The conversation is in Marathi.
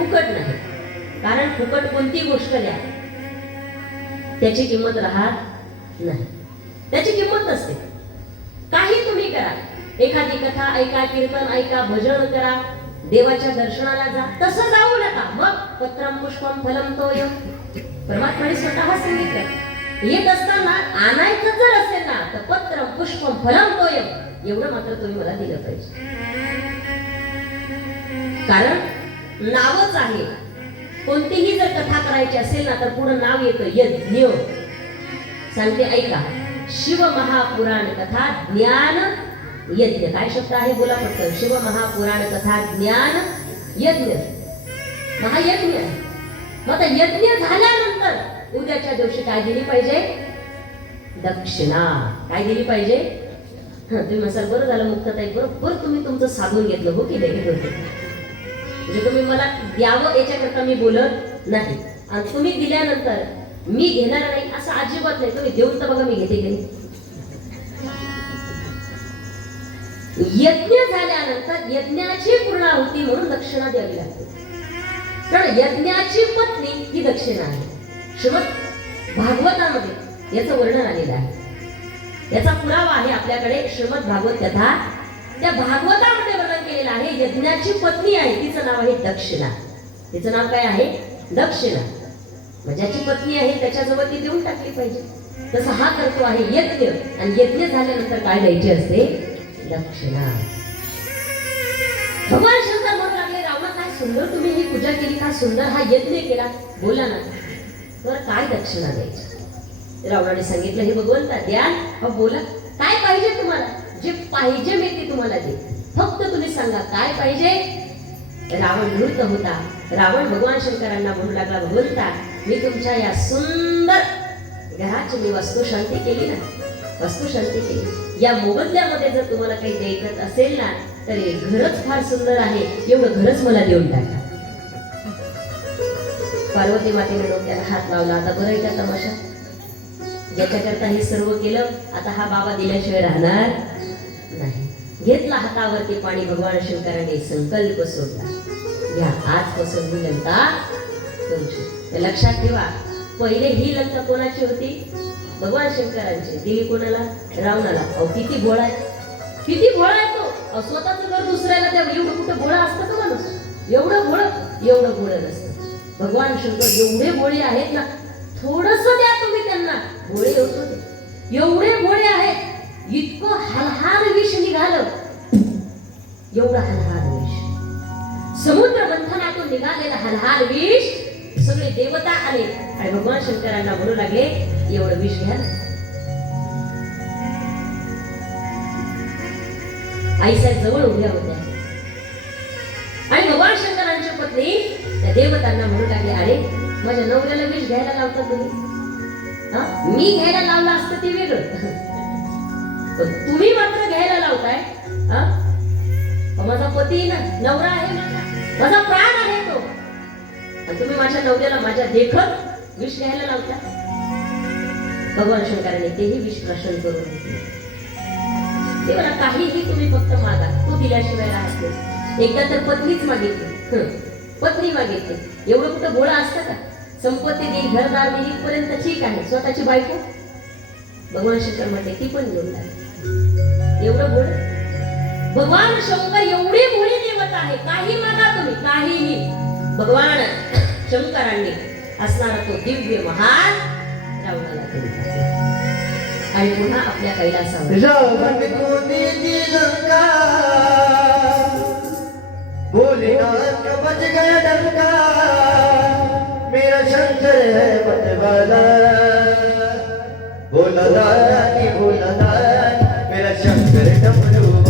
फुकट नाही. कारण फुकट कोणती गोष्ट द्या? त्याची किंमत राहत नाही. त्याची किंमत नसते. काही तुम्ही करा. एखादी कथा ऐका कीर्तन ऐका भजन करा. देवाच्या दर्शनाला जा. तसं जाऊ नका. मग पत्रम पुष्पम फलम तोय परमात्माने स्वतः सांगितलं. येत असताना आणायचं जर असेल ना तर पत्रम पुष्पम फलम तोय एवढं मात्र तुम्ही मला दिलं पाहिजे. कारण नावच आहे. कोणतीही जर कथा करायची असेल ना तर पुढे नाव येतं यज्ञ. सांगते ऐका. शिव महापुराण कथा ज्ञान यज्ञ. काय शब्द आहे? बोला पटकन शिव महापुराण कथा ज्ञान यज्ञ. महायज्ञ. मग आता यज्ञ झाल्यानंतर उद्याच्या दिवशी काय दिली पाहिजे? दक्षिणा. काय दिली पाहिजे? तुम्ही म्हणाल बरं झालं मुक्तताई बरोबर तुम्ही तुमचं साधून घेतलं. हो की नाही? म्हणजे तुम्ही मला द्यावं याच्याकरता मी बोलत नाही. आणि तुम्ही दिल्यानंतर मी घेणार नाही असं अजिबात नाही. तुम्ही देऊन तर बघा मी घेते की नाही. यज्ञ झाल्यानंतर यज्ञाची पूर्णाहुती म्हणून दक्षिणा द्यावी लागते. कारण यज्ञाची पत्नी ही दक्षिणा आहे. श्रीमद भागवतामध्ये याचं वर्णन आलेलं आहे. याचा पुरावा आहे आपल्याकडे. श्रीमद भागवत कथा. त्या भागवतामध्ये आहे यज्ञाची पत्नी आहे. तिचं नाव आहे दक्षिणा. तिचं नाव काय आहे? दक्षिणा. मग ज्याची पत्नी आहे त्याच्याजवळ ती देऊन टाकली पाहिजे. तसं हा करतो आहे यज्ञ. आणि यज्ञ झाल्यानंतर काय द्यायची असते? दक्षिणा. भगवान शंकर म्हणू लागले रावणा काय सुंदर तुम्ही ही पूजा केली काय सुंदर हा यज्ञ केला. बोला ना. तर काय दक्षिणा द्यायची? रावणाने सांगितलं हे भगवंता द्या. बोला. काय पाहिजे तुम्हाला? जे पाहिजे मी ते तुम्हाला दे फक्त तुम्ही सांगा काय पाहिजे? रावण मृत होता. रावण भगवान शंकरांना म्हणू लागला भगवंता मी तुमच्या या सुंदर घराची मी वस्तू शांती केली ना वस्तू शांती केली. या मोबदल्यामध्ये जर तुम्हाला काही द्यायचं असेल ना तर हे घरच फार सुंदर आहे. एवढं घरच मला देऊन टाका. पार्वती मातेने डोक्याला हात लावला आता बरं आहे का तमाशा? ज्याच्याकरता हे सर्व केलं आता हा बाबा दिल्याशिवाय राहणार नाही. घेतला हातावरती पाणी भगवान शंकराने संकल्प सोडला. या आजपासून ही लंका तुमची लक्षात ठेवा पहिले ही लंका कोणाची होती? भगवान शंकरांची. दिली कोणाला? रावणाला. अहो किती भोळा आहे. किती भोळा आहे तो. अहो, घर दुसऱ्याला त्या एवढं कुठं भोळा असतं का माणूस? एवढं भोळं एवढं भोळ नसतं. भगवान शंकर एवढे भोळे आहेत ना थोडस द्या तुम्ही त्यांना. भोळे होतो एवढे भोळे आहेत. इतकं हलहार विष निघालं. एवढं हलहार विष. समुद्र मंथनातून निघालेला हलहार विष सगळे देवता आले. आणि भगवान शंकरांना म्हणू लागले एवढं विष घ्या आईसाहेब जवळ उभ्या होत्या. आणि भगवान शंकरांच्या पत्नी त्या देवतांना म्हणू लागले अरे माझ्या नवऱ्याला विष घ्यायला लावता तुम्ही? मी घ्यायला लावलं असतं ते वेगळं. पण तुम्ही मात्र घ्यायला लावताय हा? माझा पती ना नवरा आहे माझा. माझा प्राण आहे तो. आणि तुम्ही माझ्या नवऱ्याला माझ्या देखत विष घ्यायला लावता? भगवान शंकराने तेही विष प्राशन करून ते मला काहीही तुम्ही फक्त मागा. तू दिल्याशिवाय राहत नाही. एकदा तर पत्नीच मागितली. पत्नी मागितली. एवढं कुठं गोळा असतं का? संपत्ती देईल घरदार देईल इथपर्यंत ठीक आहे. स्वतःची बायको? भगवान शंकर म्हणते ती पण घेऊन लागली एवढं बोल. भगवान शंकर एवढी मोठी देवता आहे. काही मागा तुम्ही काहीही. भगवान शंकरांनी असणारा तो दिव्य महान रावणाला आणि पुन्हा आपल्या कैलासावर. मेरा शंकर है मतवाला भोला दानी भोला não nenhum.